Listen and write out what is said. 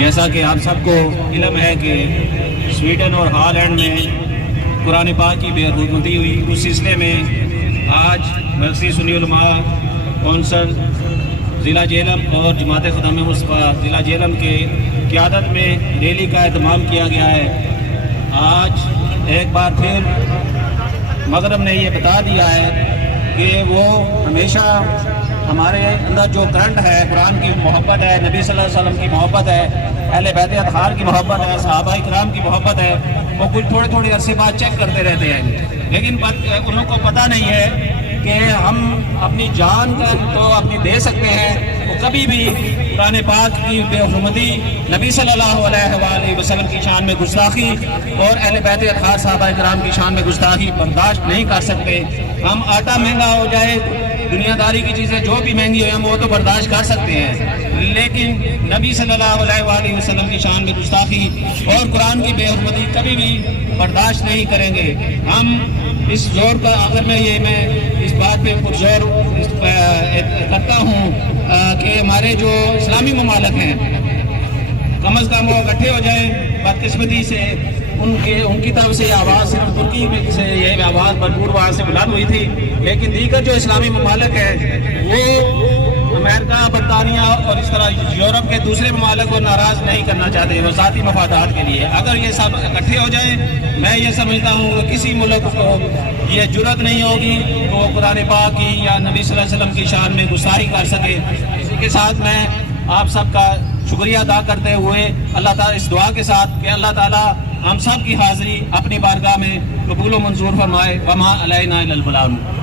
جیسا کہ آپ سب کو علم ہے کہ سویڈن اور ہالینڈ میں قرآن پاک کی بے حرمتی ہوئی، اس سلسلے میں آج مرکزی سنی علماء کونسل ضلع جہلم اور جماعت خدام مصطفیٰ ضلع جہلم کے قیادت میں ریلی کا اہتمام کیا گیا ہے۔ آج ایک بار پھر مغرب نے یہ بتا دیا ہے کہ وہ ہمیشہ ہمارے اندر جو کرنٹ ہے، قرآن کی محبت ہے، نبی صلی اللہ علیہ وسلم کی محبت ہے، اہل بیت اطہار کی محبت ہے، صحابہ کرام کی محبت ہے، وہ کچھ تھوڑے عرصے بعد چیک کرتے رہتے ہیں، لیکن انہوں کو پتہ نہیں ہے کہ ہم اپنی جان کا تو اپنی دے سکتے ہیں، وہ کبھی بھی قرآن پاک کی بے حرمتی، نبی صلی اللہ علیہ وآلہ وسلم کی شان میں گستاخی اور اہل بیت اطہار صحابہ کرام کی شان میں گستاخی برداشت نہیں کر سکتے۔ ہم آٹا مہنگا ہو جائے، دنیا داری کی چیزیں جو بھی مہنگی ہوئی ہم وہ تو برداشت کر سکتے ہیں، لیکن نبی صلی اللہ علیہ وآلہ وسلم کی شان میں گستاخی اور قرآن کی بے حرمتی کبھی بھی برداشت نہیں کریں گے۔ ہم اس زور کا آخر میں میں اس بات پہ پرزور کرتا ہوں کہ ہمارے جو اسلامی ممالک ہیں کم از کم وہ اکٹھے ہو جائیں۔ بدقسمتی سے ان کی طرف سے یہ آواز صرف ترکی میں سے یہ آواز بھرپور وہاں سے بلند ہوئی تھی، لیکن دیگر جو اسلامی ممالک ہیں وہ امریکہ، برطانیہ اور اس طرح یورپ کے دوسرے ممالک کو ناراض نہیں کرنا چاہتے، وہ ذاتی مفادات کے لیے۔ اگر یہ سب اکٹھے ہو جائیں، میں یہ سمجھتا ہوں کہ کسی ملک کو یہ جرأت نہیں ہوگی کہ وہ قرآن پاک کی یا نبی صلی اللہ علیہ وسلم کی شان میں گستاخی کر سکے۔ اسی کے ساتھ میں آپ سب کا شکریہ ادا کرتے ہوئے اللہ تعالیٰ اس دعا کے ساتھ کہ اللہ تعالیٰ ہم سب کی حاضری اپنی بارگاہ میں قبول و منظور فرمائے۔ وما علینا الا البلاغ۔